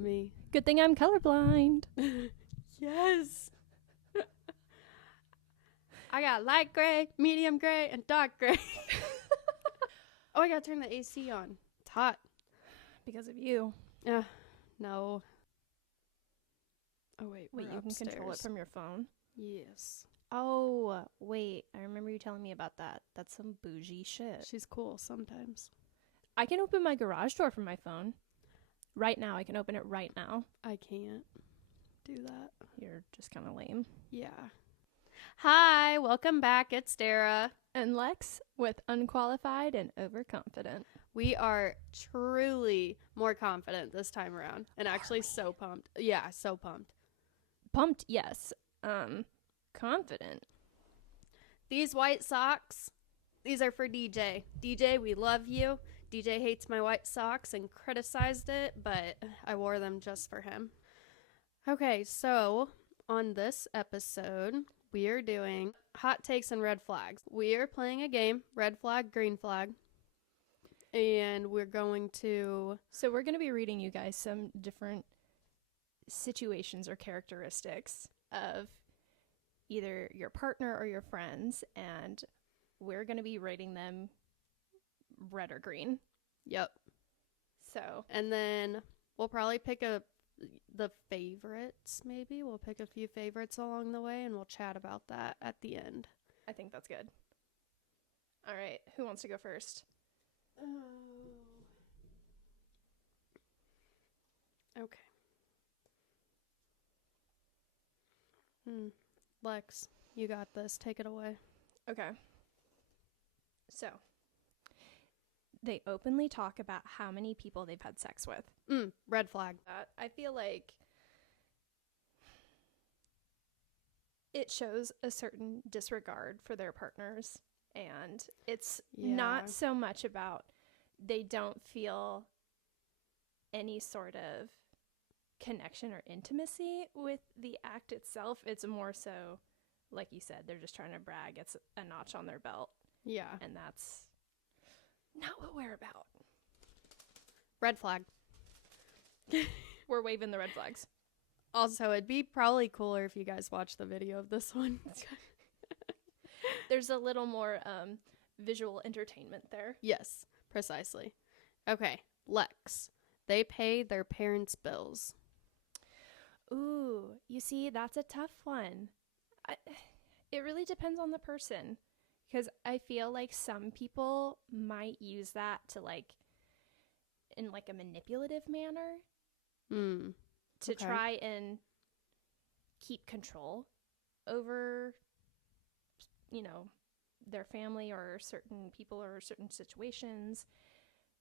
me. Good thing I'm colorblind. Yes. I got light gray, medium gray, and dark gray. Oh, I gotta turn the AC on. It's hot. Because of you. No. Oh, wait, Wait, you can control it from your phone? Yes. Oh, wait. I remember you telling me about that. That's some bougie shit. She's cool sometimes. I can open my garage door from my phone. Right now. I can open it right now. I can't do that. You're just kind of lame. Yeah. Hi, welcome back. It's Dara. And Lex with Unqualified and Overconfident. We are truly more confident this time around. And actually so pumped. Yeah, so pumped. Pumped, yes. Confident. These white socks, these are for DJ. DJ, we love you. DJ hates my white socks and criticized it, but I wore them just for him. Okay, so on this episode, we are doing hot takes and red flags. We are playing a game, red flag, green flag, and we're going to... So we're going to be reading you guys some different situations or characteristics of either your partner or your friends, and we're going to be rating them red or green. Yep. So, and then we'll probably pick the favorites, maybe. We'll pick a few favorites along the way, and we'll chat about that at the end. I think that's good. All right, who wants to go first? Okay. Lex, you got this. Take it away. Okay. So, they openly talk about how many people they've had sex with. Red flag. I feel like it shows a certain disregard for their partners, and it's not so much about they don't feel any sort of connection or intimacy with the act itself. It's more so, like you said, they're just trying to brag. It's a notch on their belt. Yeah. And that's not what we're about. Red flag. We're waving the red flags. Also, it'd be probably cooler if you guys watched the video of this one. There's a little more visual entertainment there. Yes, precisely. Okay, Lex. They pay their parents' bills. Ooh, you see, that's a tough one. It really depends on the person, because I feel like some people might use that to in a manipulative manner to try and keep control over, their family or certain people or certain situations.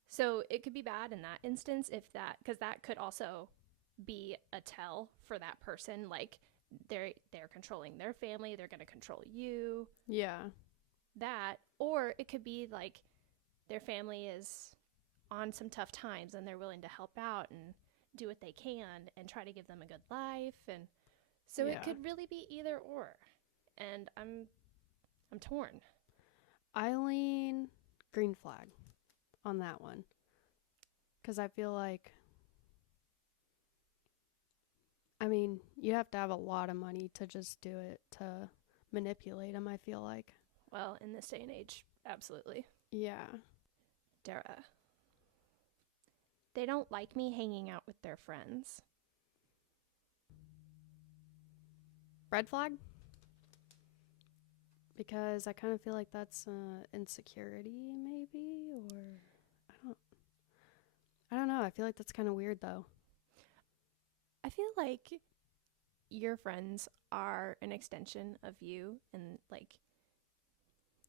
So it could be bad in that instance because that could also be a tell for that person. Like they're controlling their family. They're going to control you. Yeah. That, or it could be like their family is on some tough times and they're willing to help out and do what they can and try to give them a good life. And so it could really be either or. And I'm torn. I lean green flag on that one, because I feel like, you have to have a lot of money to just do it, to manipulate them, I feel like. Well, in this day and age, absolutely. Yeah. Dara. They don't like me hanging out with their friends. Red flag? Because I kind of feel like that's insecurity, maybe, or I don't know. I feel like that's kind of weird, though. I feel like your friends are an extension of you and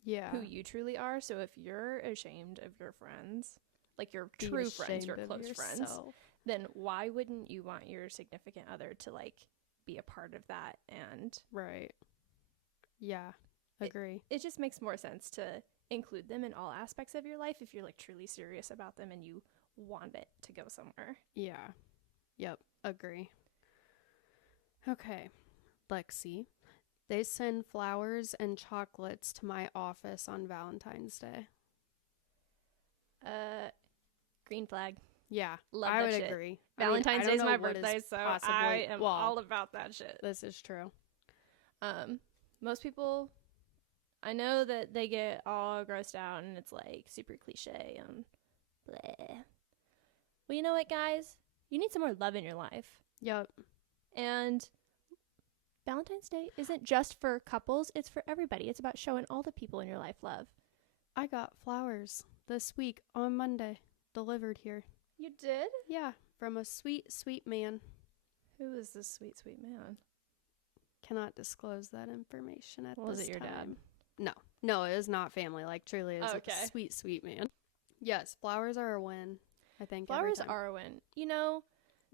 who you truly are. So if you're ashamed of your friends, like your true friends, your close friends, then why wouldn't you want your significant other to be a part of that? And right. Yeah. Agree. It just makes more sense to include them in all aspects of your life if you're truly serious about them and you want it to go somewhere. Yeah. Yep. Agree. Okay. Lexi. They send flowers and chocolates to my office on Valentine's Day. Green flag. Yeah, Love I that would shit. agree. Valentine's I mean, Day's my what is birthday, so possibly, I am well, all about that shit. This is true. Most people, I know that they get all grossed out and it's like super cliche and bleh. Well, you know what, guys? You need some more love in your life. Yep. And Valentine's Day isn't just for couples, it's for everybody. It's about showing all the people in your life love. I got flowers this week on Monday delivered here. You did? Yeah, from a sweet, sweet man. Who is this sweet, sweet man? Cannot disclose that information at this time. Was it your dad? No, it is not family. Like, truly, it is Okay. a sweet, sweet man. Yes, flowers are a win, I think. Flowers are a win. You know,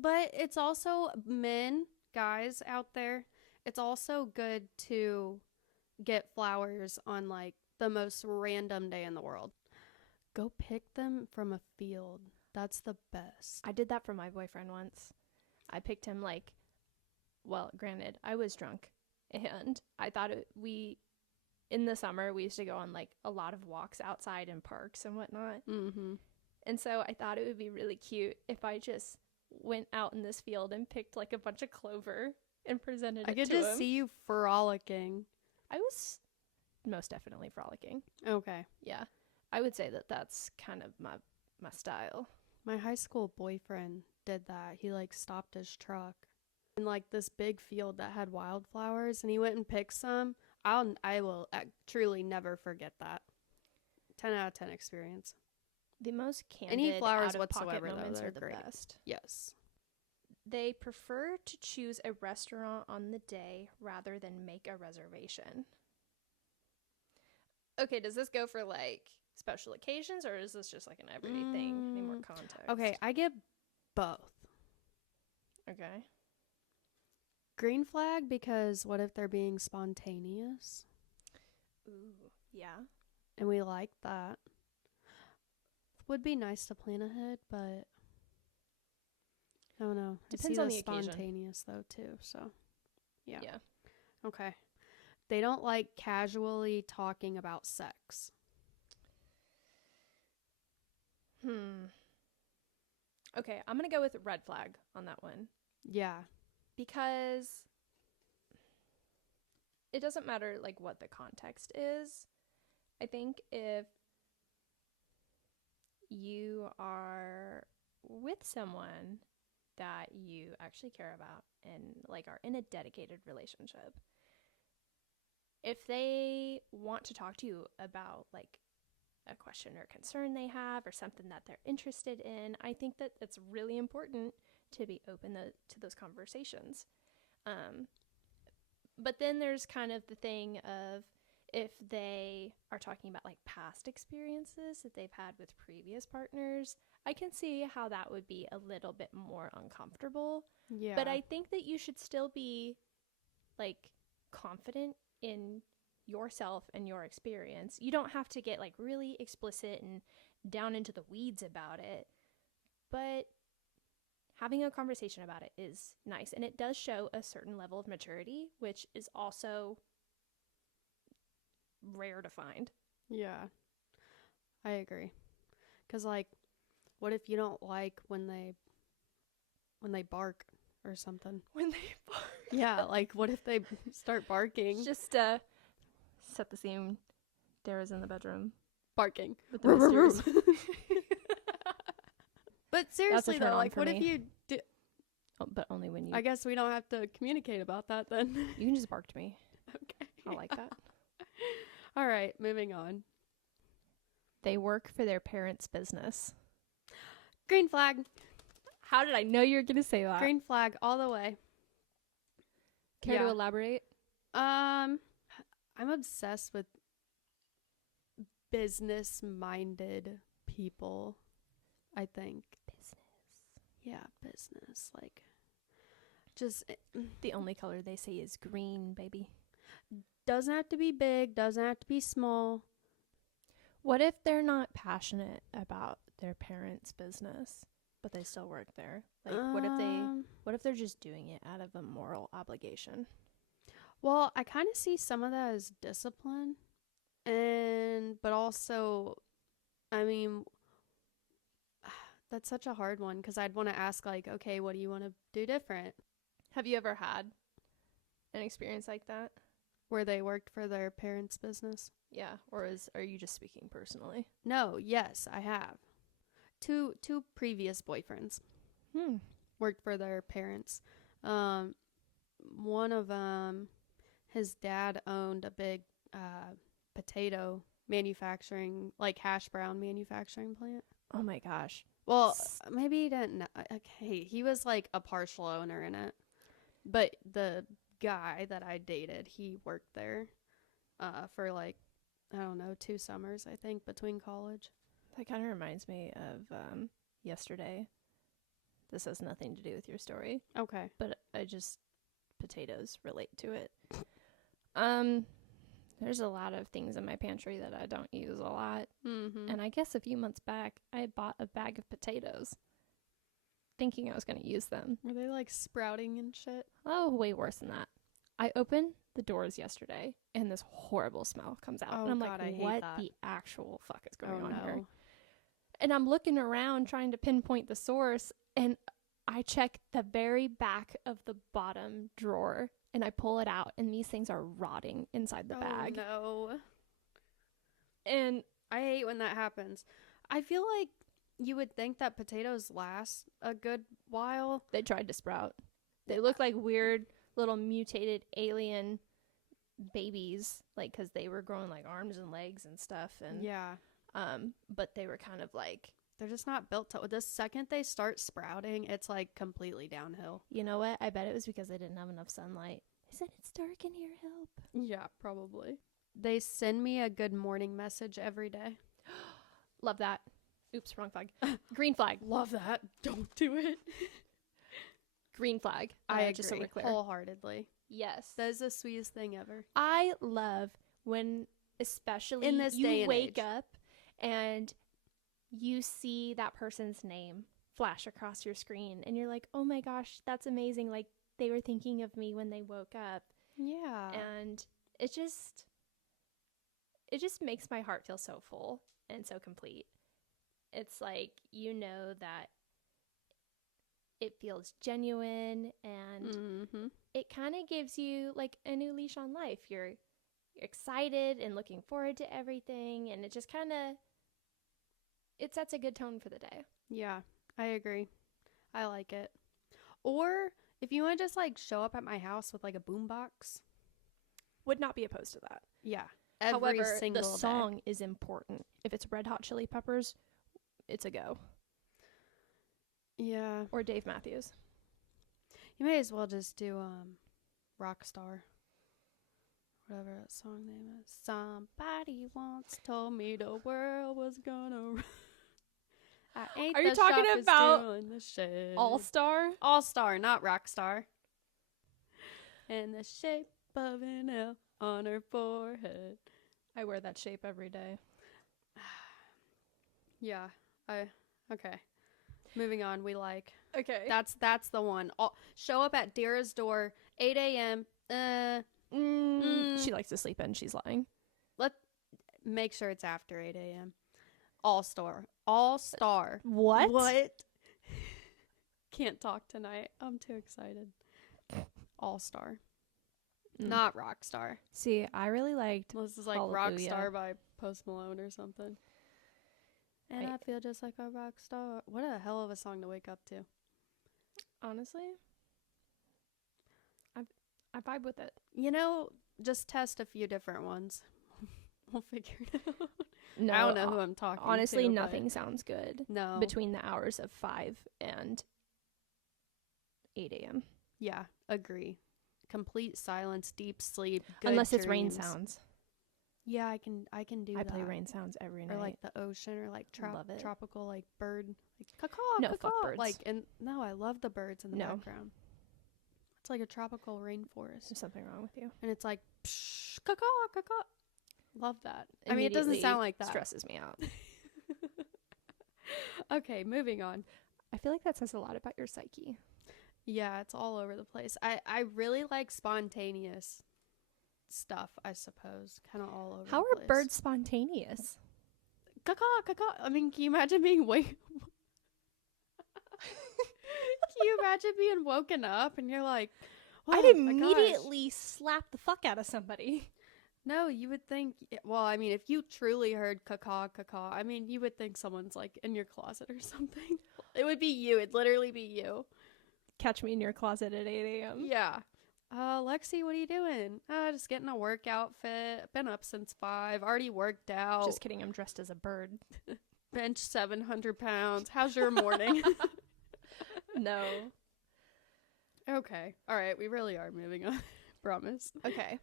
but it's also men, guys out there, it's also good to get flowers on, like, the most random day in the world. Go pick them from a field. That's the best. I did that for my boyfriend once. I picked him, like, well, granted, I was drunk, and I thought in the summer, we used to go on, like, a lot of walks outside in parks and whatnot. Mm-hmm. And so I thought it would be really cute if I just went out in this field and picked, like, a bunch of clover and presented it to him. I could just see you frolicking. I was most definitely frolicking. Okay. Yeah. I would say that that's kind of my style. My high school boyfriend did that. He, like, stopped his truck in, like, this big field that had wildflowers, and he went and picked some. I will truly never forget that. 10 out of 10 experience. The most candid Any flowers out-of-pocket whatsoever, though, moments they're are the great. best. Yes. They prefer to choose a restaurant on the day rather than make a reservation. Okay, does this go for, like, special occasions, or is this just, like, an everyday thing? Need more context. Okay, I get both. Okay. Green flag, because what if they're being spontaneous? Ooh, yeah. And we like that. Would be nice to plan ahead, but I don't know. Depends on the spontaneous, occasion. though, too. So, yeah. Yeah. Okay. They don't like casually talking about sex. Okay, I'm going to go with red flag on that one. Yeah. Because it doesn't matter, like, what the context is. I think if you are with someone that you actually care about and, like, are in a dedicated relationship, if they want to talk to you about, like, a question or concern they have or something that they're interested in, I think that it's really important to be open to those conversations. But then there's kind of the thing of if they are talking about, like, past experiences that they've had with previous partners, I can see how that would be a little bit more uncomfortable. Yeah. But I think that you should still be, like, confident in yourself and your experience. You don't have to get, like, really explicit and down into the weeds about it, but having a conversation about it is nice, and it does show a certain level of maturity, which is also rare to find. Yeah. I agree. 'Cause, like, what if you don't like when they bark or something? When they bark. Yeah, like, what if they start barking? Just set the scene. Dara's in the bedroom Barking. with the mysterious. But seriously, turn though, on like, for what if me. you do? Oh, but only when you. I guess we don't have to communicate about that then. You can just bark to me. Okay. I like that. All right, moving on. They work for their parents' business. Green flag. How did I know you were going to say that? Green flag all the way. Care to Yeah. elaborate? I'm obsessed with business-minded people, I think. Business. Yeah, business. Like, just The only color they say is green, baby. doesn't have to be big, doesn't have to be small. What if they're not passionate about their parents' business, but they still work there? Like, what if they're just doing it out of a moral obligation? Well, I kind of see some of that as discipline, but also, I mean, That's such a hard one because I'd want to ask, like, okay, what do you want to do different? Have you ever had an experience like that? Where they worked for their parents' business? Yeah. Or are you just speaking personally? No, yes, I have. Two previous boyfriends worked for their parents. One of them, his dad owned a big potato manufacturing, like hash brown manufacturing plant. Oh my gosh. Well, maybe he didn't know. Okay, he was like a partial owner in it. But the guy that I dated, he worked there for like, I don't know, 2 summers, I think, between college. That kind of reminds me of yesterday. This has nothing to do with your story. Okay. But potatoes relate to it. There's a lot of things in my pantry that I don't use a lot. Mm-hmm. And I guess a few months back, I bought a bag of potatoes thinking I was going to use them. Were they like sprouting and shit? Oh, way worse than that. I opened the doors yesterday and this horrible smell comes out. Oh, and I'm God, I like, hate what that. the actual fuck is going on no. here? And I'm looking around trying to pinpoint the source, and I check the very back of the bottom drawer and I pull it out, and these things are rotting inside the bag. No. And I hate when that happens. I feel like you would think that potatoes last a good while. they tried to sprout. They look like weird little mutated alien babies, like, because they were growing like arms and legs and stuff. And Yeah. but they were kind of like, They're just not built to. The second they start sprouting, it's like completely downhill. you know what? I bet it was because they didn't have enough sunlight. I said, it's dark in here, help. Yeah, probably. They send me a good morning message every day. Love that. Oops, wrong flag. Green flag. Love that. Don't do it. Green flag. I agree just so we're clear. wholeheartedly. Yes. That is the sweetest thing ever. I love when, especially In this you day and wake age. up and you see that person's name flash across your screen and you're like, oh my gosh, that's amazing. Like, they were thinking of me when they woke up. Yeah. And it just makes my heart feel so full and so complete. It's like, you know, that it feels genuine, and it kind of gives you like a new leash on life. You're excited and looking forward to everything, and it just kind of, it sets a good tone for the day. Yeah, I agree. I like it. Or if you want to just like show up at my house with like a boombox. Would not be opposed to that. Yeah. Every However, single the day. song is important. If it's Red Hot Chili Peppers, it's a go. Yeah. Or Dave Matthews. You may as well just do Rockstar. Whatever that song name is. Somebody once told me the world was gonna I ain't Are you the talking sharpest about tool in the shed. All-Star? All-Star, not Rockstar. And the shape of an L on her forehead. I wear that shape every day. Yeah. Okay. Moving on, we like. Okay. That's the one. Show up at Dara's door, 8 a.m. She likes to sleep in. She's lying. Make sure it's after 8 a.m. All-Star. All-Star. What? Can't talk tonight. I'm too excited. All-Star. Not Rockstar. See, I really liked This is like Hallelujah. Rockstar by Post Malone or something. And I feel just like a rock star. What a hell of a song to wake up to. Honestly, I vibe with it. You know, just test a few different ones. We'll figure it out. No, I don't know who I'm talking to. honestly, nothing sounds good No. between the hours of 5 and 8 a.m. Yeah, agree. Complete silence, deep sleep, good Unless it's rain dreams. sounds. Yeah, I can do I that. play rain sounds every night. Or like the ocean, or like Love it. tropical like bird, like caw No, caw. fuck birds. Like, and no, I love the birds in the No. background. It's like a tropical rainforest, There's something wrong with you. and it's like psh, caw caw caw. Love that. I mean, it doesn't Immediately sound like that. Stresses me out. Okay, moving on. I feel like that says a lot about your psyche. Yeah, it's all over the place. I really like spontaneous stuff, I suppose. Kind of all over How the are place. birds spontaneous? Caw caw caw. I mean, can you imagine being you imagine being woken up and you're like, oh, I'd immediately slap the fuck out of somebody. No, you would think, well, I mean, if you truly heard caw, caw, I mean, you would think someone's like in your closet or something. It would be you. It'd literally be you. Catch me in your closet at 8 a.m. Yeah. Lexi, what are you doing? Just getting a work outfit. Been up since 5. Already worked out. Just kidding. I'm dressed as a bird. Bench 700 pounds. How's your morning? No. Okay. All right. We really are moving on. Promise. Okay.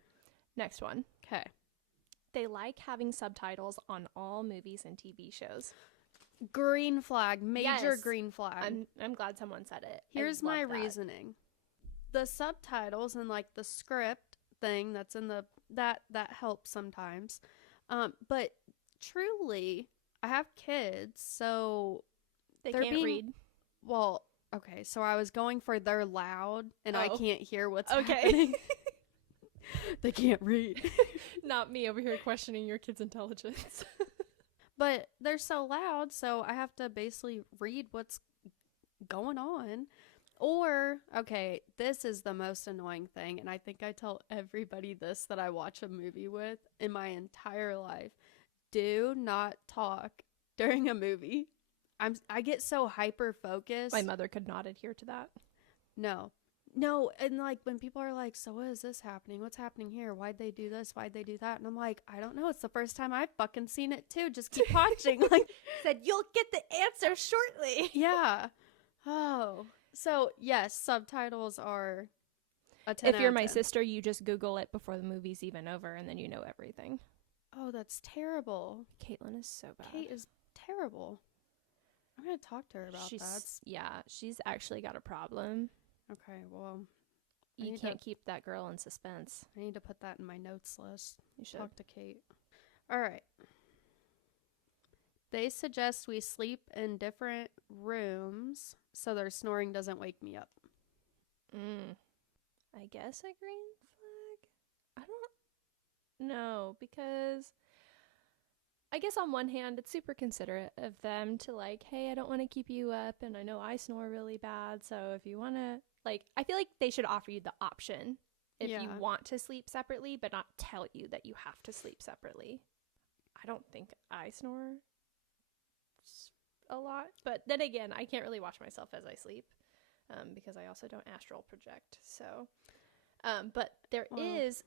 Next one. Okay. They like having subtitles on all movies and TV shows. Green flag. Major Yes. green flag. I'm glad someone said it. Here's my reasoning. The subtitles and like the script thing that's in the that helps sometimes. But truly, I have kids, so They can't read. Well, okay, so I was going for they're loud and I can't hear what's okay. happening. They can't read. Not me over here questioning your kid's intelligence. But they're so loud, so I have to basically read what's going on. Or, okay, this is the most annoying thing, and I think I tell everybody this that I watch a movie with in my entire life. Do not talk during a movie. I get so hyper-focused. My mother could not adhere to that. No, and like when people are like, so what is this happening? What's happening here? Why'd they do this? Why'd they do that? And I'm like, I don't know. It's the first time I've fucking seen it too. Just keep watching. Like, Said, you'll get the answer shortly. yeah. Oh. So, yes, subtitles are a 10 If you're out of my 10. sister, you just Google it before the movie's even over, and then you know everything. Oh, that's terrible. Caitlin is so bad. Kate is terrible. I'm going to talk to her about that. Yeah, she's actually got a problem. Okay, well, You can't keep that girl in suspense. I need to put that in my notes list. You should. Talk to Kate. All right. They suggest we sleep in different rooms so their snoring doesn't wake me up. I guess a green flag? I don't know, because I guess on one hand, it's super considerate of them to like, hey, I don't want to keep you up, and I know I snore really bad, so if you want to, like, I feel like they should offer you the option if you want to sleep separately, but not tell you that you have to sleep separately. I don't think I snore a lot, but then again, I can't really watch myself as I sleep because I also don't astral project. So, but there is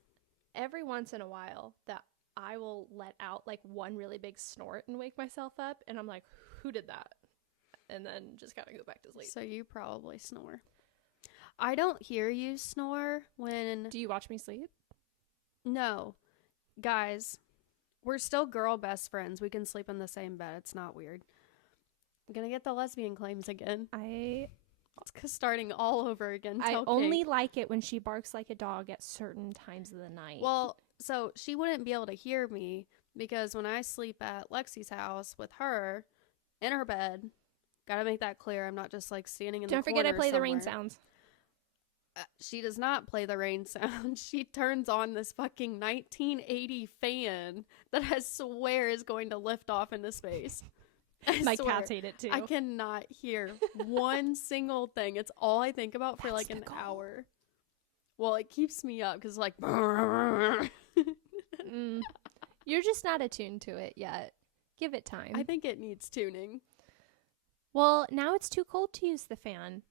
every once in a while that I will let out like one really big snort and wake myself up, and I'm like, who did that? And then just kind of go back to sleep. So you probably snore. I don't hear you snore when... Do you watch me sleep? No. Guys, we're still girl best friends. We can sleep in the same bed. It's not weird. I'm gonna get the lesbian claims again. It's starting all over again. I only like it when she barks like a dog at certain times of the night. Well, so she wouldn't be able to hear me because when I sleep at Lexi's house with her in her bed, gotta make that clear. I'm not just like standing in the corner. Don't forget I play the rain sounds. She does not play the rain sound. She turns on this fucking 1980 fan that I swear is going to lift off into space. My cats hate it too. I cannot hear one single thing. It's all I think about for like an hour. Well, it keeps me up because like... You're just not attuned to it yet. Give it time. I think it needs tuning. Well, now it's too cold to use the fan.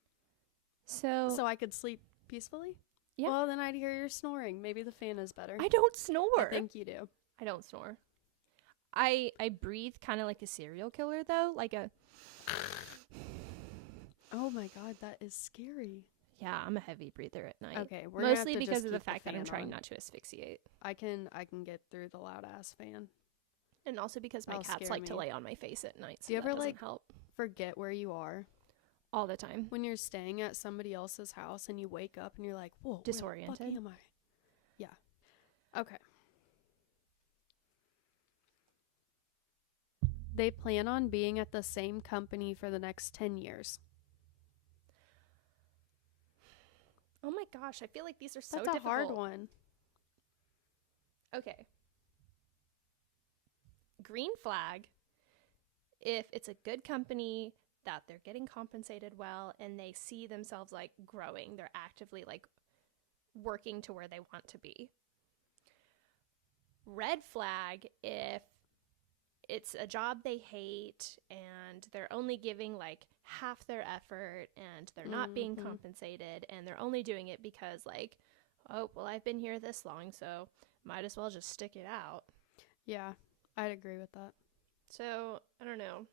So I could sleep peacefully? Yeah. Well, then I'd hear your snoring. Maybe the fan is better. I don't snore. I think you do. I don't snore. I breathe kind of like a serial killer, though. Like a... Oh my god, that is scary. Yeah, I'm a heavy breather at night. Okay, we're mostly because of the fact that I'm trying not to asphyxiate. I can get through the loud ass fan. And also because my cats like to lay on my face at night. So do you ever like help? Forget where you are? All the time. When you're staying at somebody else's house and you wake up and you're like, whoa, disoriented. Where the fuck am I? Yeah. Okay. They plan on being at the same company for the next 10 years. Oh my gosh, I feel like these are so difficult. That's a hard one. Okay. Green flag. If it's a good company, that they're getting compensated well, and they see themselves like growing. They're actively like working to where they want to be. Red flag if it's a job they hate and they're only giving like half their effort and they're not being compensated, and they're only doing it because like, oh, well, I've been here this long, so might as well just stick it out. Yeah, I'd agree with that. So, I don't know.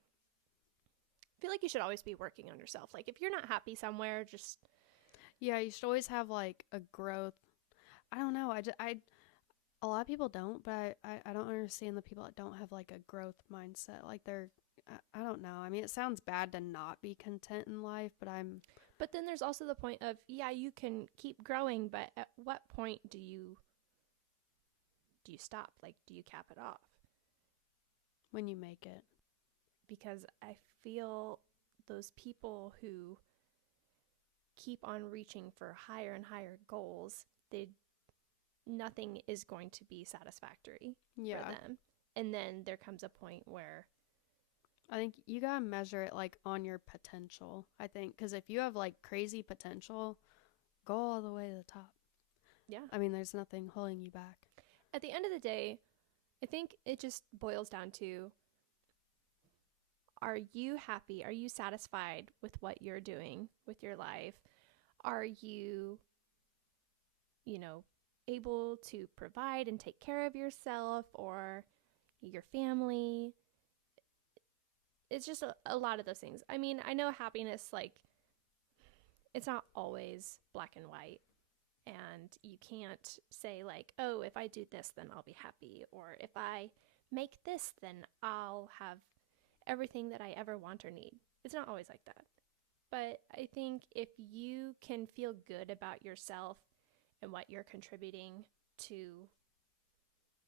I feel like you should always be working on yourself. Like, if you're not happy somewhere, just... Yeah, you should always have, like, a growth. I don't know. A lot of people don't, but I don't understand the people that don't have, like, a growth mindset. Like, I don't know. I mean, it sounds bad to not be content in life, but But then there's also the point of, yeah, you can keep growing, but at what point do you stop? Like, do you cap it off? When you make it. Because I feel those people who keep on reaching for higher and higher goals, nothing is going to be satisfactory for them. And then there comes a point where I think you gotta measure it like on your potential. I think because if you have like crazy potential, go all the way to the top. Yeah. I mean, there's nothing holding you back. At the end of the day, I think it just boils down to, are you happy? Are you satisfied with what you're doing with your life? Are you, able to provide and take care of yourself or your family? It's just a lot of those things. I mean, I know happiness, like, it's not always black and white. And you can't say, like, oh, if I do this, then I'll be happy. Or if I make this, then I'll have everything that I ever want or need. It's not always like that. But I think if you can feel good about yourself and what you're contributing to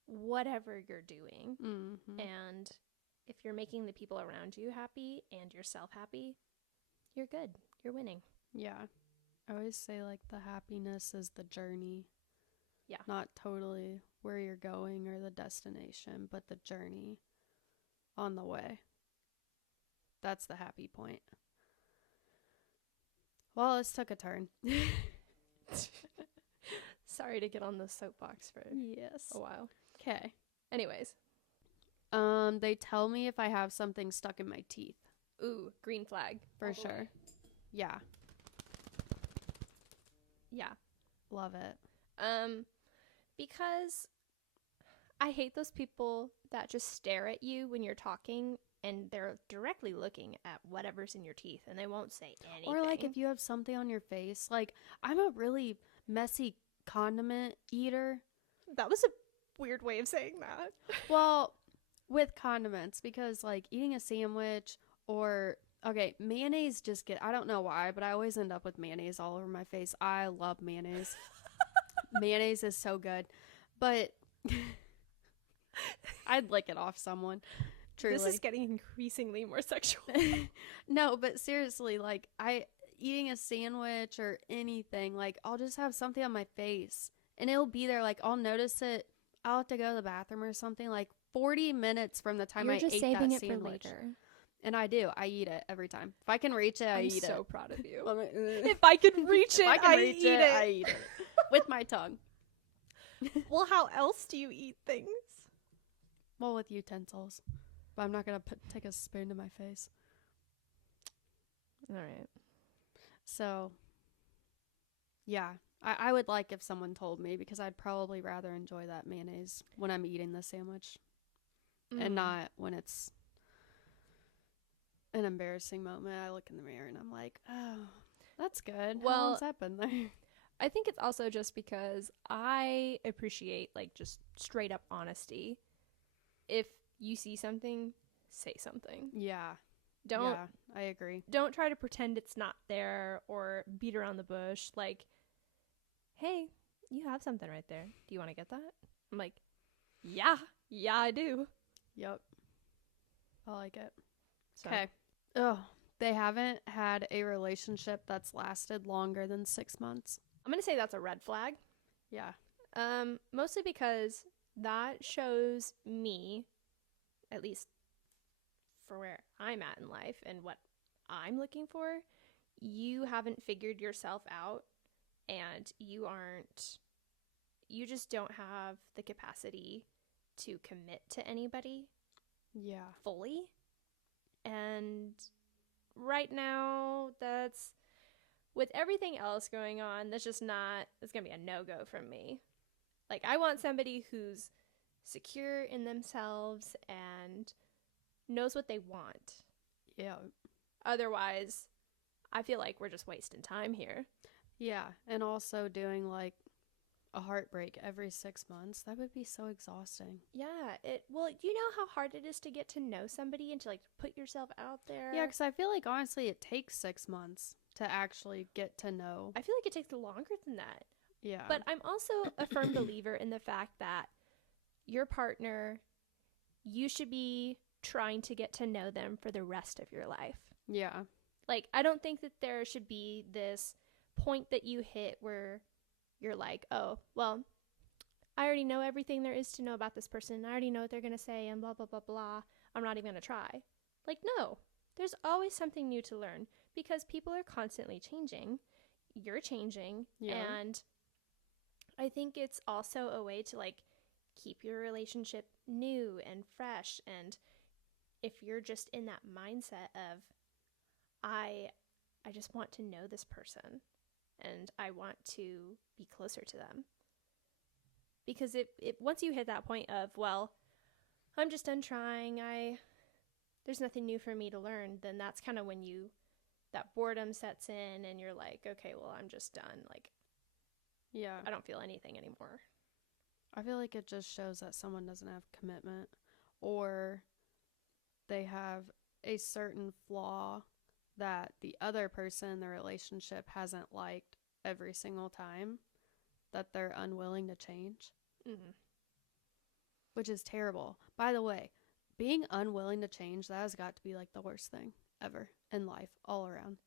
whatever you're doing, and if you're making the people around you happy and yourself happy, you're good. You're winning. Yeah. I always say, like, the happiness is the journey. Yeah. Not totally where you're going or the destination, but the journey on the way. That's the happy point. Well, this took a turn. Sorry to get on the soapbox for a while. Okay. Anyways. They tell me if I have something stuck in my teeth. Ooh, green flag. For sure. Yeah. Yeah. Love it. Because I hate those people that just stare at you when you're talking and they're directly looking at whatever's in your teeth and they won't say anything. Or like if you have something on your face. Like, I'm a really messy condiment eater. That was a weird way of saying that. Well, with condiments, because like eating a sandwich or... Okay, mayonnaise I don't know why, but I always end up with mayonnaise all over my face. I love mayonnaise. Mayonnaise is so good. But I'd lick it off someone. Truly. This is getting increasingly more sexual. No, but seriously, like, eating a sandwich or anything, like, I'll just have something on my face. And it'll be there, like, I'll notice it. I'll have to go to the bathroom or something, like, 40 minutes from the time I ate that sandwich. You're just saving it for later. And I do. I eat it every time. If I can reach it, I eat it. I'm so proud of you. If I can reach it, I eat it. I eat it. With my tongue. Well, how else do you eat things? Well, with utensils. But I'm not going to take a spoon to my face. All right. So, yeah. I would like if someone told me, because I'd probably rather enjoy that mayonnaise when I'm eating the sandwich. And not when it's an embarrassing moment. I look in the mirror and I'm like, oh, that's good. Well, how long's that been there? I think it's also just because I appreciate like just straight up honesty. If you see something, say something. Yeah. I agree. Don't try to pretend it's not there or beat around the bush. Like, hey, you have something right there. Do you want to get that? I'm like, yeah, I do. Yep. I like it. So. Okay. Oh, they haven't had a relationship that's lasted longer than 6 months. I'm going to say that's a red flag. Yeah. Mostly because that shows me, at least for where I'm at in life and what I'm looking for, you haven't figured yourself out, and you just don't have the capacity to commit to anybody fully. And right now, that's, with everything else going on, that's just not, it's gonna be a no-go from me. Like, I want somebody who's secure in themselves and knows what they want. Yeah. Otherwise, I feel like we're just wasting time here. Yeah, and also doing like a heartbreak every 6 months, that would be so exhausting. Yeah, well, you know how hard it is to get to know somebody and to like put yourself out there? Yeah, because I feel like honestly it takes 6 months to actually get to know. I feel like it takes longer than that. Yeah. But I'm also a firm believer in the fact that your partner, you should be trying to get to know them for the rest of your life. Yeah. Like, I don't think that there should be this point that you hit where you're like, oh, well, I already know everything there is to know about this person. I already know what they're going to say and blah, blah, blah, blah. I'm not even going to try. Like, no, there's always something new to learn because people are constantly changing. You're changing. Yeah. And I think it's also a way to like keep your relationship new and fresh. And if you're just in that mindset of, I just want to know this person and I want to be closer to them. Because it once you hit that point of, well, I'm just done trying, there's nothing new for me to learn, then that's kind of when that boredom sets in and you're like, okay, well, I'm just done. Like, yeah, I don't feel anything anymore. I feel like it just shows that someone doesn't have commitment, or they have a certain flaw that the other person in the relationship hasn't liked every single time, that they're unwilling to change. Mm-hmm. Which is terrible. By the way, being unwilling to change, that has got to be like the worst thing ever in life, all around.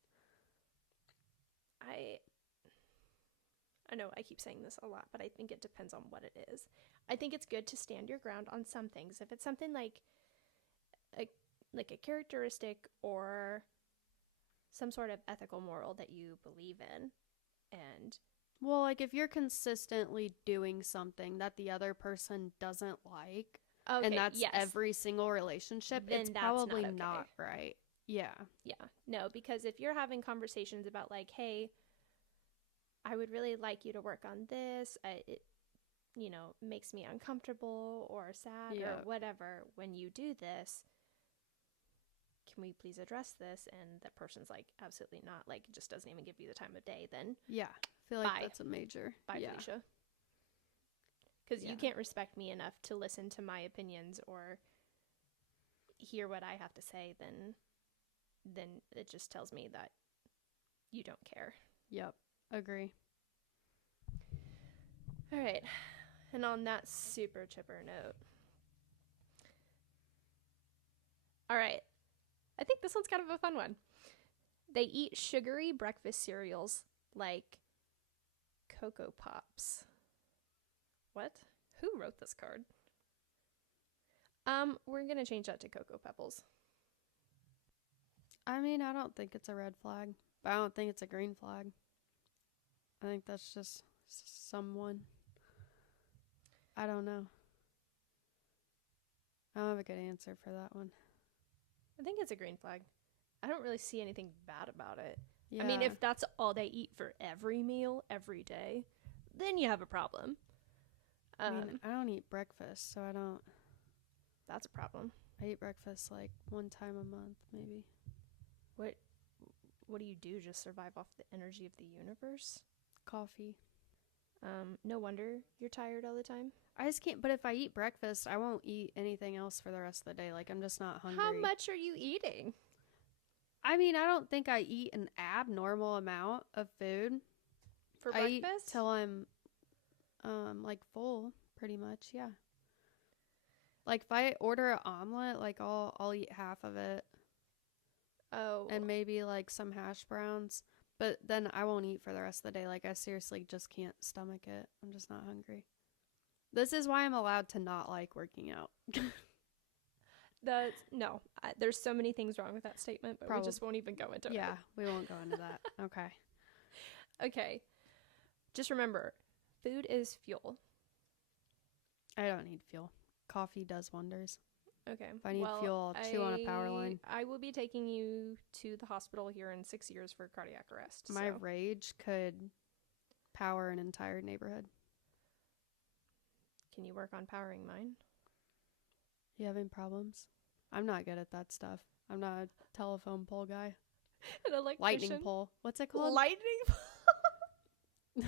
I know I keep saying this a lot, but I think it depends on what it is. I think it's good to stand your ground on some things. If it's something like a characteristic or some sort of ethical moral that you believe in, and well, like if you're consistently doing something that the other person doesn't like, and that's every single relationship, then it's probably not right. Yeah. No, because if you're having conversations about like, hey, I would really like you to work on this, it makes me uncomfortable or sad or whatever when you do this, can we please address this? And that person's like, absolutely not, like, just doesn't even give you the time of day, then I feel like that's a major Felicia, because you can't respect me enough to listen to my opinions or hear what I have to say, then it just tells me that you don't care. Yep, agree. All right, and on that super chipper note, all right, I think this one's kind of a fun one. They eat sugary breakfast cereals like Cocoa Pops. What? Who wrote this card? We're gonna change that to Cocoa Pebbles. I mean, I don't think it's a red flag, but I don't think it's a green flag. I think that's just someone. I don't know. I don't have a good answer for that one. I think it's a green flag. I don't really see anything bad about it. Yeah. I mean, if that's all they eat for every meal, every day, then you have a problem. I mean, I don't eat breakfast, so I don't. That's a problem. I eat breakfast like one time a month, maybe. What do you do? Just survive off the energy of the universe? Coffee. No wonder you're tired all the time. I just can't. But if I eat breakfast, I won't eat anything else for the rest of the day. Like, I'm just not hungry. How much are you eating? I mean, I don't think I eat an abnormal amount of food for breakfast. I eat till I'm like full, pretty much. Yeah. Like if I order an omelet, like I'll eat half of it. Oh. And maybe like some hash browns, but then I won't eat for the rest of the day. Like I seriously just can't stomach it. I'm just not hungry. This is why I'm allowed to not like working out. No. There's so many things wrong with that statement, but we just won't even go into it. Yeah, we won't go into that. Okay. Okay. Just remember, food is fuel. I don't need fuel. Coffee does wonders. Okay. If I need fuel, I'll chew on a power line. I will be taking you to the hospital here in 6 years for cardiac arrest. My rage could power an entire neighborhood. Can you work on powering mine? You having problems? I'm not good at that stuff. I'm not a telephone pole guy. An electrician? Lightning pole. What's it called? Lightning pole?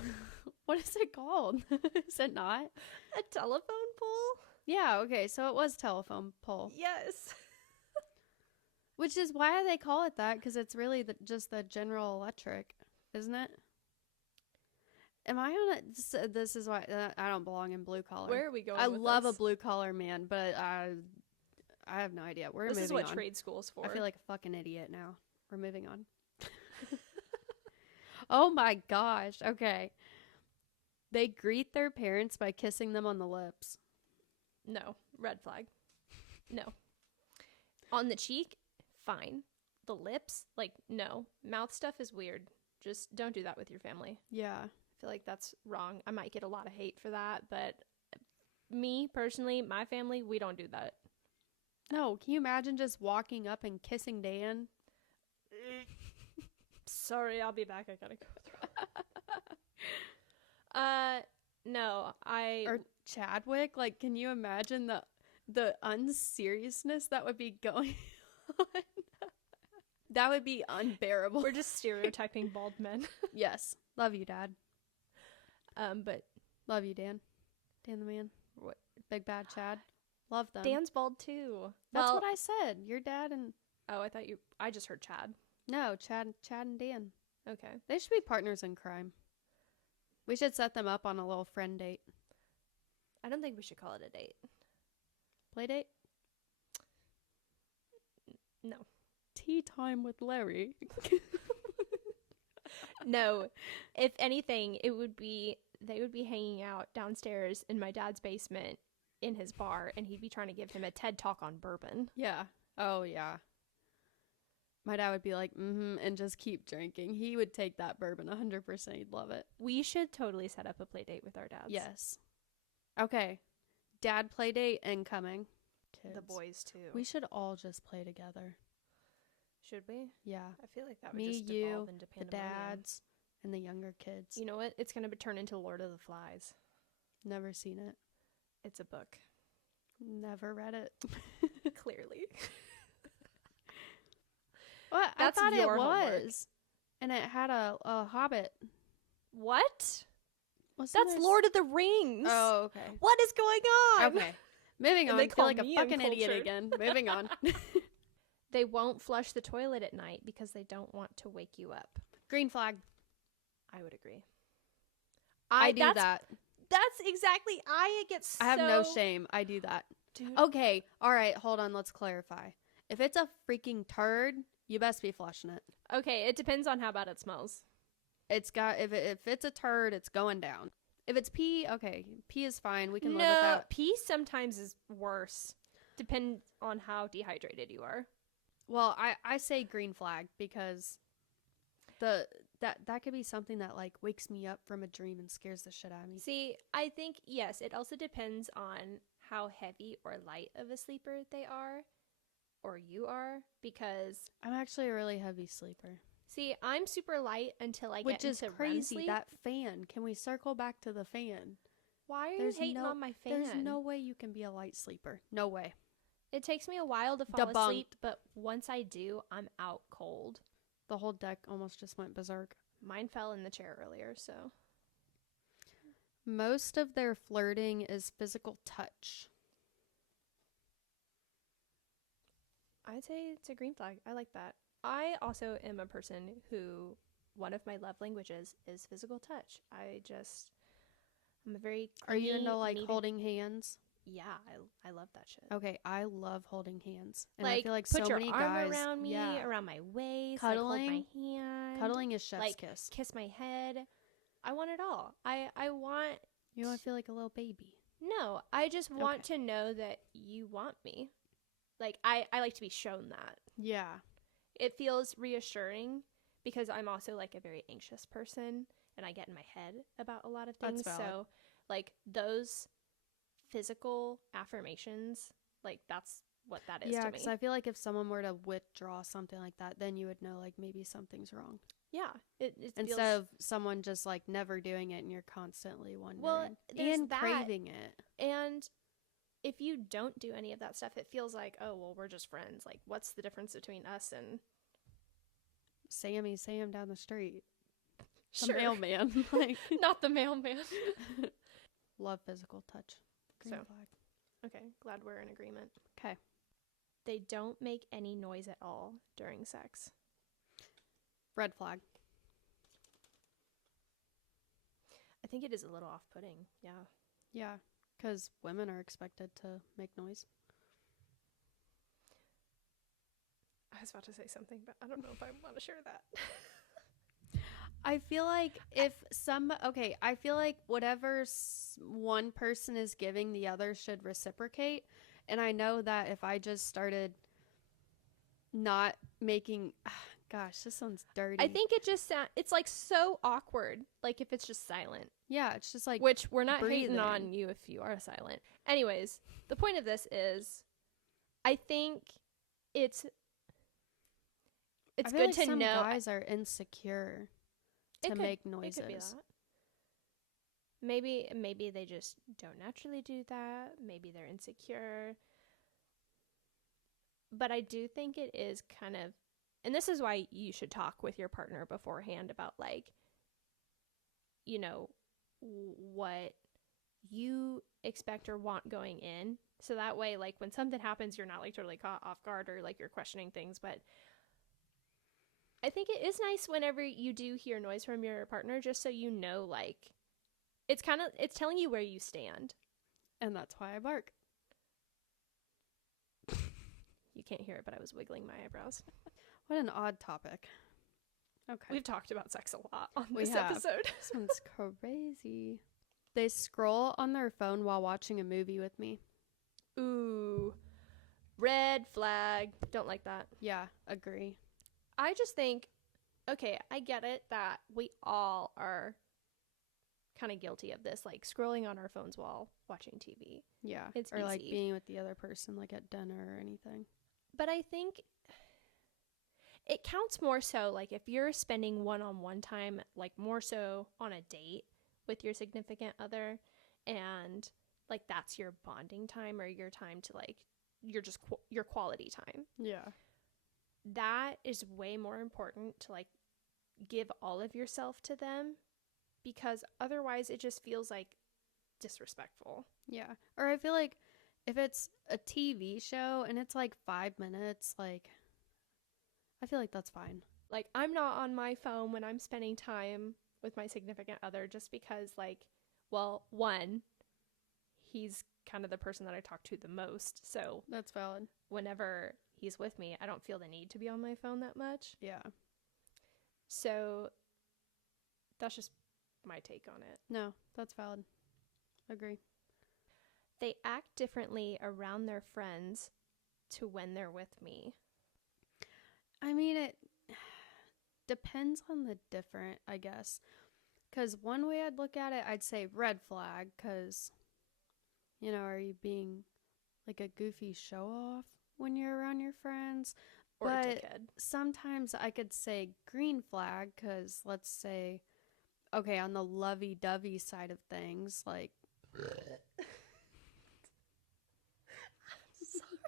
What is it called? Is it not? A telephone pole? Yeah, okay, so it was telephone pole. Yes. Which is why they call it that, because it's really just the General Electric, isn't it? Am I on it? This is why I don't belong in blue collar. Where are we going? I love a blue collar man, but I have no idea. This is what trade school's for. I feel like a fucking idiot now. We're moving on. Oh my gosh. Okay. They greet their parents by kissing them on the lips. No. Red flag. No. On the cheek, fine. The lips, like, no. Mouth stuff is weird. Just don't do that with your family. Yeah. I feel like that's wrong. I might get a lot of hate for that, but me, personally, my family, we don't do that. No, can you imagine just walking up and kissing Dan? Sorry, I'll be back. I gotta go through. No, Or Chadwick, like, can you imagine the unseriousness that would be going on? That would be unbearable. We're just stereotyping bald men. Yes. Love you, Dad. But love you, Dan. Dan the man. What? Big bad Chad. Love them. Dan's bald too. That's what I said. Your dad and oh, I just heard Chad. No, Chad and Dan. Okay. They should be partners in crime. We should set them up on a little friend date. I don't think we should call it a date. Play date? No. Tea time with Larry. No. If anything, they would be hanging out downstairs in my dad's basement in his bar, and he'd be trying to give him a TED talk on bourbon. Yeah. Oh, yeah. My dad would be like, and just keep drinking. He would take that bourbon 100%. He'd love it. We should totally set up a play date with our dads. Yes. Okay. Dad play date incoming. Kids. The boys, too. We should all just play together. Should we? Yeah. I feel like that would just evolve into the dads, and the younger kids. You know what? It's going to turn into Lord of the Flies. Never seen it. It's a book. Never read it. Clearly. Well, That's I thought your it was. homework. And it had a hobbit. What? That's Lord of the Rings. Oh, okay. What is going on? Okay. Moving on. They I feel call like a me fucking idiot uncultured. again. Moving on. They won't flush the toilet at night because they don't want to wake you up. Green flag. I would agree. I do that. That's exactly. I have no shame. I do that. Dude. Okay. All right. Hold on. Let's clarify. If it's a freaking turd, you best be flushing it. Okay. It depends on how bad it smells. If it's a turd, it's going down. If it's pee, okay. Pee is fine. We can live with that. No, pee sometimes is worse. Depends on how dehydrated you are. Well, I say green flag because that could be something that like wakes me up from a dream and scares the shit out of me. See, I think yes, it also depends on how heavy or light of a sleeper they are or you are, because I'm actually a really heavy sleeper. See, I'm super light until I Which get into is crazy. REM sleep. That fan. Can we circle back to the fan? Why are you hating on my fan? There's no way you can be a light sleeper. No way. It takes me a while to fall asleep, but once I do, I'm out cold. The whole deck almost just went berserk. Mine fell in the chair earlier, so. Most of their flirting is physical touch. I'd say it's a green flag. I like that. I also am a person who, one of my love languages is physical touch. I'm a very Are you into like holding hands? Yeah, I love that shit. Okay, I love holding hands. And like, I feel like put so your many arm guys around me, around my waist, cuddling, like hold my hand. Cuddling is chef's like, kiss. Kiss my head. I want it all. I want. You want to feel like a little baby. No, I just want to know that you want me. Like, I like to be shown that. Yeah. It feels reassuring because I'm also like a very anxious person and I get in my head about a lot of things. So like those physical affirmations, like that's what that is to me. Yeah, because I feel like if someone were to withdraw something like that, then you would know like maybe something's wrong. Yeah. It Instead of someone just like never doing it and you're constantly wondering. Well, and craving it. And if you don't do any of that stuff, it feels like, oh, well, we're just friends. Like, what's the difference between us and Sam down the street? Sure. The mailman. Like, not the mailman. Love physical touch. Green flag. Okay, glad we're in agreement. Okay. They don't make any noise at all during sex. Red flag. I think it is a little off-putting. Yeah. Yeah, because women are expected to make noise. I was about to say something, but I don't know if I want to share that. I feel like I feel like whatever one person is giving, the other should reciprocate. And I know that if I just started not making, gosh, this sounds dirty. I think it just it's like so awkward. Like if it's just silent. Yeah, it's just like, which we're not hating on you if you are silent. Anyways, the point of this is, I think it's good like to some know. Guys are insecure to make noises. It could be that. Maybe they just don't naturally do that. Maybe they're insecure. But I do think it is kind of, and this is why you should talk with your partner beforehand about like, you know, what you expect or want going in. So that way, like when something happens, you're not like totally caught off guard or like you're questioning things. But I think it is nice whenever you do hear noise from your partner, just so you know, like, it's telling you where you stand. And that's why I bark. You can't hear it, but I was wiggling my eyebrows. What an odd topic. Okay. We've talked about sex a lot on this episode. This one's crazy. They scroll on their phone while watching a movie with me. Ooh. Red flag. Don't like that. Yeah, agree. I just think, okay, I get it that we all are kind of guilty of this, like scrolling on our phones while watching TV. Yeah. It's or easy. like being with the other person, like at dinner or anything. But I think it counts more so, like if you're spending one-on-one time, like more so on a date with your significant other, and like that's your bonding time or your time to like, you're just your quality time. Yeah. That is way more important to like give all of yourself to them, because otherwise it just feels like disrespectful. Yeah. Or I feel like if it's a TV show and it's like 5 minutes, like I feel like that's fine. Like I'm not on my phone when I'm spending time with my significant other, just because like, well, one, he's kind of the person that I talk to the most. So that's valid. Whenever he's with me, I don't feel the need to be on my phone that much. Yeah. So that's just my take on it. No, that's valid. Agree. They act differently around their friends to when they're with me. I mean, it depends on the different, I guess. Because one way I'd look at it, I'd say red flag, because, you know, are you being like a goofy show-off when you're around your friends? Or but a dickhead. Sometimes I could say green flag, because let's say, okay, on the lovey-dovey side of things, like... Sorry.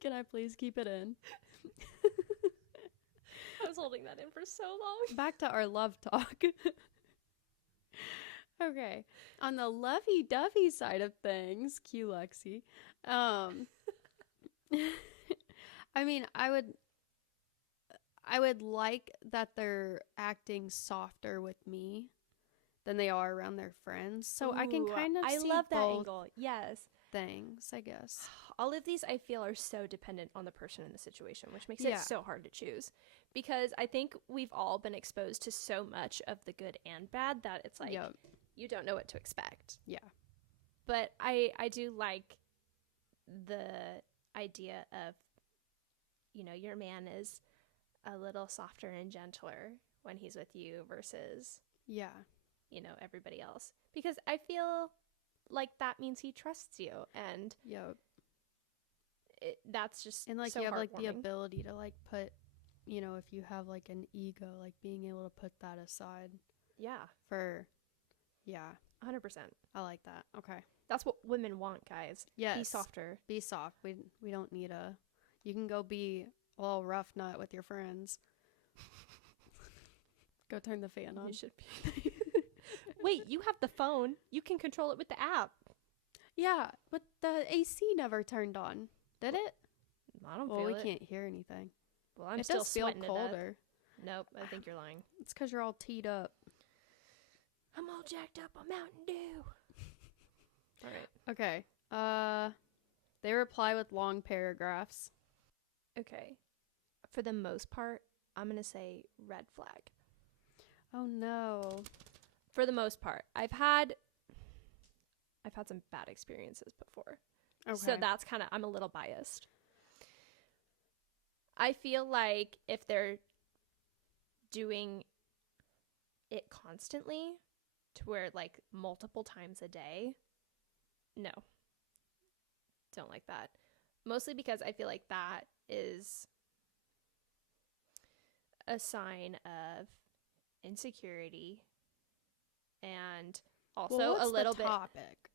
Can I please keep it in? I was holding that in for so long. Back to our love talk. Okay. On the lovey-dovey side of things, cue Lexi. I mean, I would like that they're acting softer with me than they are around their friends. So I can kind of see love that both angle. Yes. Things, I guess. All of these I feel are so dependent on the person in the situation, which makes it so hard to choose. Because I think we've all been exposed to so much of the good and bad that it's like you don't know what to expect. Yeah. But I do like the idea of, you know, your man is a little softer and gentler when he's with you versus, yeah, you know, everybody else. Because I feel like that means he trusts you, and yep. that's just And like so you have like the heartwarming. ability to like put, you know, if you have like an ego, like being able to put that aside Yeah, for, yeah, 100%. I like that. Okay. That's what women want, guys. Yes. Be softer. Be soft. We don't need a. You can go be a little rough nut with your friends. Go turn the fan on. You should be. Wait, you have the phone. You can control it with the app. Yeah, but the AC never turned on. Did it? I don't Well, feel we it. can't hear anything. Well, I'm it still does feel sweating colder. Nope, I think you're lying. It's because you're all teed up. I'm all jacked up on Mountain Dew. All right. Okay. They reply with long paragraphs. Okay. For the most part, I'm going to say red flag. Oh no. For the most part. I've had some bad experiences before. Okay. So that's kind of, I'm a little biased. I feel like if they're doing it constantly to where like multiple times a day, no. Don't like that. Mostly because I feel like that is a sign of insecurity and also what's a little the bit topic?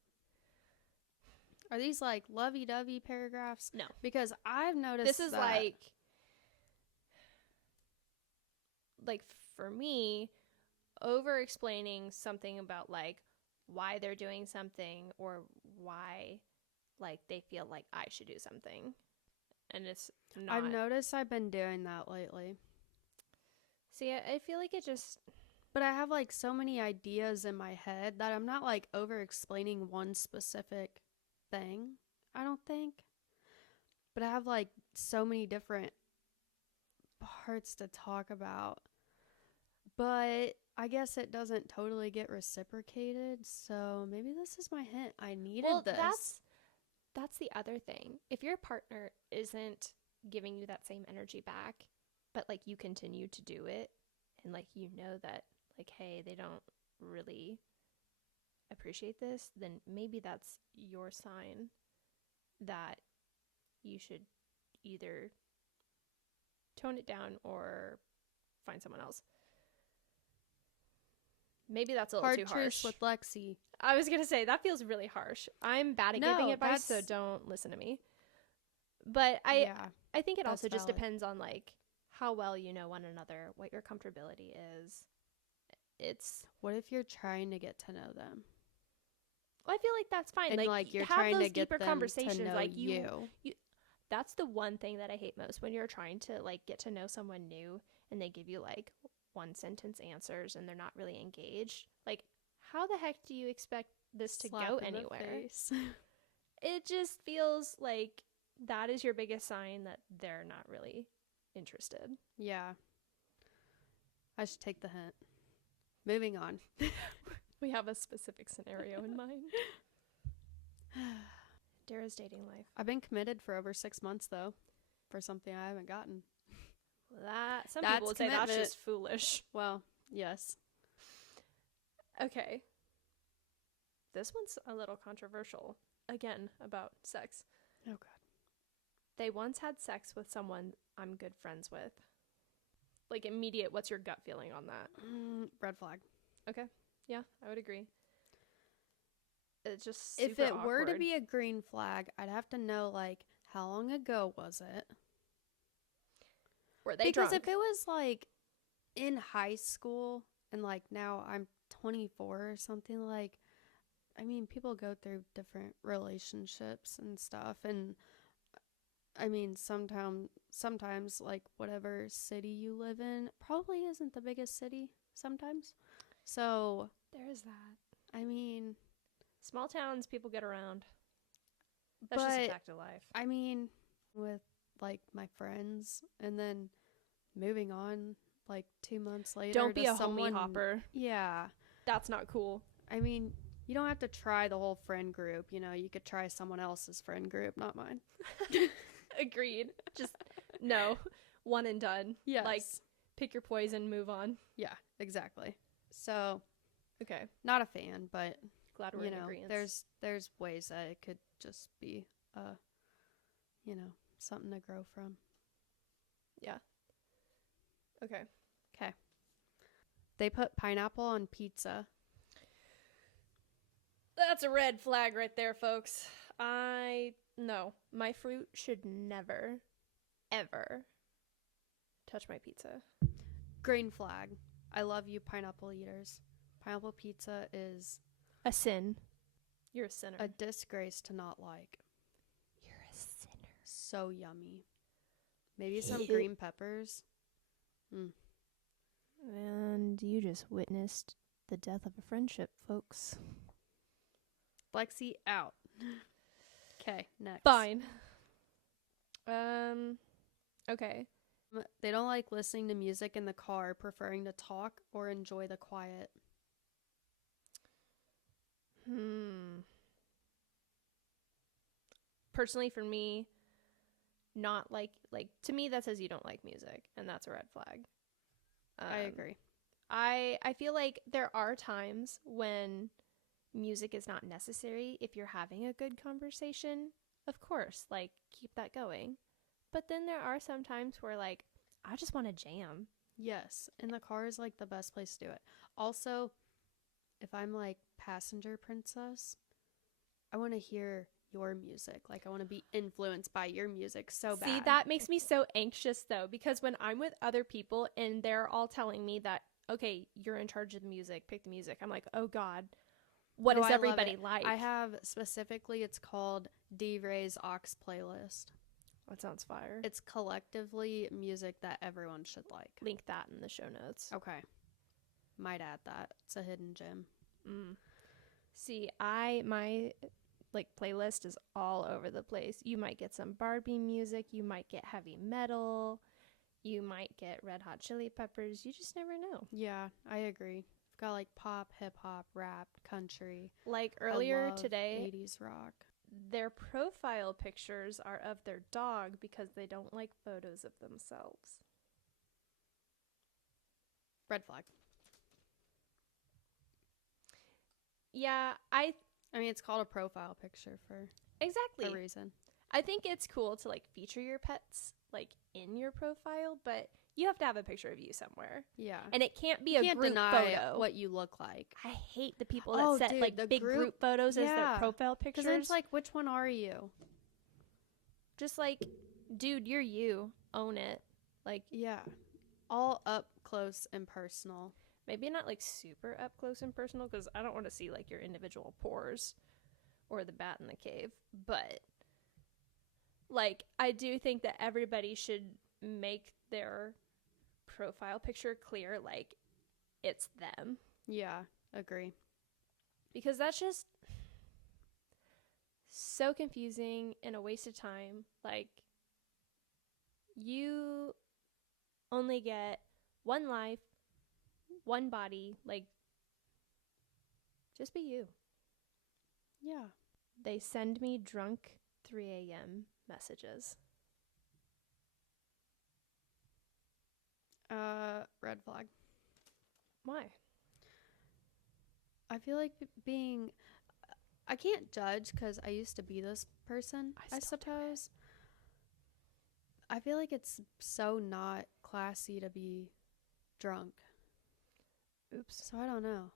Are these like lovey-dovey paragraphs? No. Because I've noticed this is that like for me, over explaining something about like why they're doing something or why like they feel like I should do something. And it's not. I've noticed I've been doing that lately. See, I feel like it just... But I have like so many ideas in my head that I'm not like over explaining one specific thing, I don't think. But I have like so many different parts to talk about. But I guess it doesn't totally get reciprocated, so maybe this is my hint. I needed this. That's the other thing. If your partner isn't giving you that same energy back, but like you continue to do it, and like you know that like, hey, they don't really appreciate this, then maybe that's your sign that you should either tone it down or find someone else. Maybe that's a little too harsh. With Lexi. I was going to say, that feels really harsh. I'm bad at giving advice, so don't listen to me. But I think it also just depends on, like, how well you know one another, what your comfortability is. What if you're trying to get to know them? Well, I feel like that's fine. And, like you're have trying those to get deeper them conversations. to know like you. That's the one thing that I hate most, when you're trying to, like, get to know someone new and they give you, like, one sentence answers and they're not really engaged. Like, how the heck do you expect this to go anywhere? It just feels like that is your biggest sign that they're not really interested. Yeah. I should take the hint. Moving on. We have a specific scenario in mind. Dara's dating life. I've been committed for over 6 months, though, for something I haven't gotten. Some people would say that's just foolish. Well, yes. Okay. This one's a little controversial. Again, about sex. Oh, God. They once had sex with someone I'm good friends with. Like, immediate, what's your gut feeling on that? Red flag. Okay. Yeah, I would agree. It's just super If it awkward. Were to be a green flag, I'd have to know, like, how long ago was it? Were they because drunk? If it was, like, in high school and, like, now I'm 24 or something, like, I mean, people go through different relationships and stuff, and I mean, sometimes, like, whatever city you live in probably isn't the biggest city sometimes. So, there is that. I mean, small towns, people get around. That's just a fact of life. I mean, with, like, my friends, and then moving on, like, 2 months later. Don't be a someone, homie hopper. Yeah. That's not cool. I mean, You don't have to try the whole friend group. You know, you could try someone else's friend group, not mine. Agreed. Just no. One and done. Yes. Like, pick your poison, move on. Yeah, exactly. So, okay. Not a fan, but glad we're in agreement. There's ways that it could just be, something to grow from. Yeah. Okay. Okay. They put pineapple on pizza. That's a red flag right there, folks. No. My fruit should never, ever touch my pizza. Green flag. I love you, pineapple eaters. Pineapple pizza is a sin. You're a sinner. A disgrace to not like. You're a sinner. So yummy. Maybe some green peppers. And you just witnessed the death of a friendship, folks. Lexi out. Okay, next. Fine. Okay. They don't like listening to music in the car, preferring to talk or enjoy the quiet. Personally, for me, not like to me that says you don't like music, and that's a red flag. I agree. I feel like there are times when music is not necessary if you're having a good conversation. Of course, like, keep that going. But then there are some times where, like, I just want to jam. Yes, and the car is like the best place to do it. Also, if I'm like passenger princess, I want to hear your music. Like, I want to be influenced by your music so bad. See, that makes me so anxious, though, because when I'm with other people and they're all telling me that, okay, you're in charge of the music, pick the music, I'm like, oh God, what is everybody like? I have specifically, it's called D-Ray's Aux playlist. That sounds fire. It's collectively music that everyone should like. Link that in the show notes. Okay. Might add that. It's a hidden gem. See, my like playlist is all over the place. You might get some Barbie music, you might get heavy metal, you might get Red Hot Chili Peppers. You just never know. Yeah, I agree. I've got like pop, hip hop, rap, country. Like earlier today, 80s rock. Their profile pictures are of their dog because they don't like photos of themselves. Red flag. Yeah, I mean, it's called a profile picture for a reason. I think it's cool to like feature your pets like in your profile, but you have to have a picture of you somewhere. Yeah. And it can't be a group deny photo. What you look like. I hate the people that set like big group photos as their profile pictures. Because it's like, which one are you? Just like, dude, you're you. Own it. Like, yeah. All up close and personal. Maybe not like super up close and personal, because I don't want to see like your individual pores or the bat in the cave. But like, I do think that everybody should make their profile picture clear, like it's them. Yeah, agree. Because that's just so confusing and a waste of time. Like, you only get one life, one body. Like, just be you. Yeah. They send me drunk 3 a.m. messages. Red flag. Why? I feel like I can't judge because I used to be this person, I suppose. I feel like it's so not classy to be drunk. Oops. So I don't know.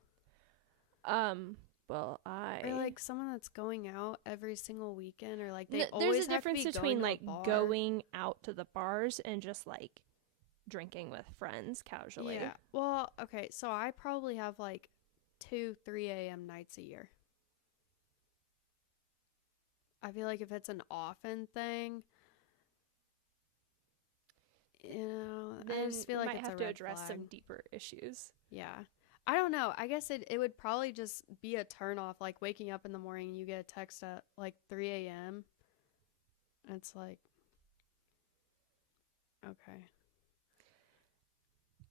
Well, or like someone that's going out every single weekend, or like they there's always a difference have to be between going like to a bar. going out to the bars and just like drinking with friends casually. Yeah. Well, okay, so I probably have like 2-3 a.m. nights a year. I feel like if it's an often thing, then I just feel like might it's have a to red address flag. some deeper issues. Yeah. I don't know. I guess it would probably just be a turn off, like waking up in the morning and you get a text at like 3 a.m. It's like, okay.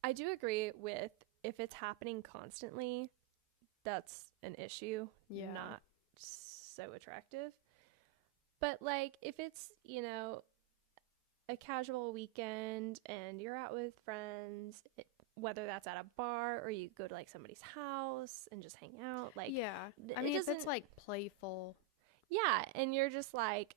I do agree with if it's happening constantly, that's an issue. Yeah. Not so attractive. But like if it's, you know, a casual weekend and you're out with friends, whether that's at a bar or you go to like somebody's house and just hang out, like yeah. I mean, if it's like playful. Yeah, and you're just like,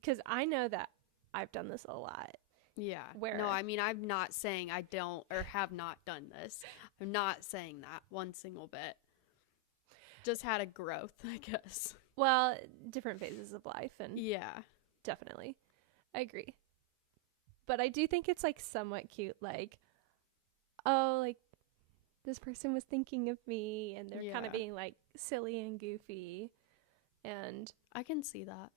because I know that I've done this a lot. Yeah. Where no, I mean, I'm not saying I don't or have not done this. I'm not saying that one single bit. Just had a growth, I guess. Well, different phases of life, and yeah, definitely, I agree. But I do think it's like somewhat cute, like, oh, like this person was thinking of me, and they're kind of being like silly and goofy, and I can see that.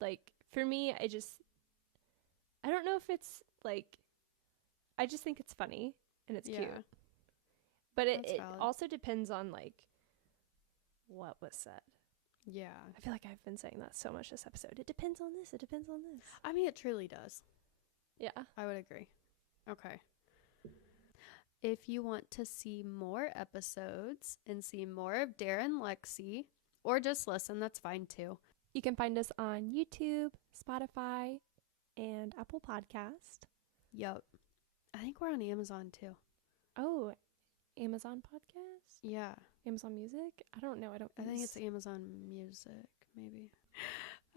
Like for me, I don't know if it's like, I just think it's funny and it's cute. But it also depends on like what was said. Yeah. I feel like I've been saying that so much this episode. It depends on this. It depends on this. I mean, it truly does. Yeah. I would agree. Okay. If you want to see more episodes and see more of Dara and Lexi, or just listen, that's fine too. You can find us on YouTube, Spotify, and Apple Podcast. Yup. I think we're on Amazon too. Oh, Amazon Podcast? Yeah. Amazon Music? I don't know. I think it's Amazon Music, maybe.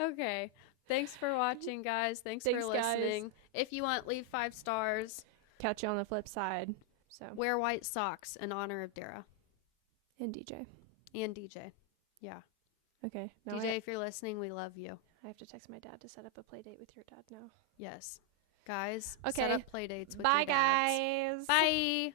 Okay. Thanks for watching, guys. Thanks for listening. Guys. If you want, leave 5 stars. Catch you on the flip side. So wear white socks in honor of Dara. And DJ. Yeah. Okay. DJ, if you're listening, we love you. I have to text my dad to set up a play date with your dad now. Yes. Guys, okay. Set up play dates with Bye, your dads. guys. Bye.